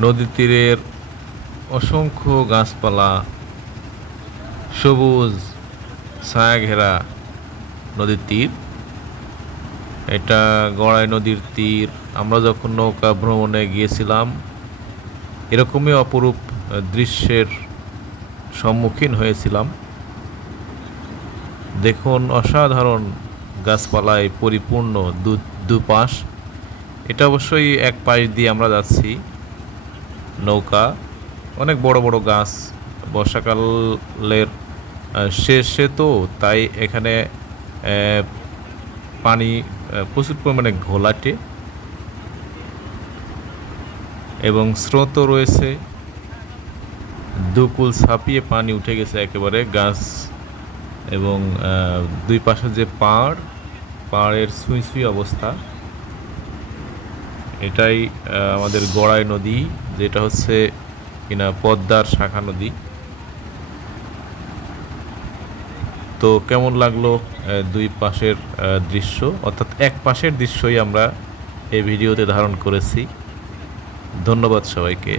নদীর তীরের অসংখ্য গাছপালা, সবুজ ছায়া ঘেরা নদীর তীর। এটা গড়াই নদীর তীর। আমরা যখন নৌকা ভ্রমণে গিয়েছিলাম, এরকমই অপরূপ দৃশ্যের সম্মুখীন হয়েছিলাম। দেখুন, অসাধারণ গাছপালায় পরিপূর্ণ দুপাশ। এটা অবশ্যই এক পাশ দিয়ে আমরা যাচ্ছি। নৌকা, অনেক বড় বড় গাছ। বর্ষাকালের শেষে তো তাই এখানে পানি প্রচুর পরিমাণে ঘোলাটে। এবং স্রোত রয়েছে। দুকুল ছাপিয়ে পানি উঠে গেছে একেবারে গাছ এবং দুই পাশে যে পাড়, পাড়ের সুই সুই অবস্থা। এটাই আমাদের গড়াই নদী, যেটা হচ্ছে কিনা পদ্মার শাখা নদী। তো কেমন লাগল দুই পাশের দৃশ্য? অর্থাৎ এক পাশের দৃশ্যই আমরা এই ভিডিওতে ধারণ করেছি। ধন্যবাদ সবাইকে।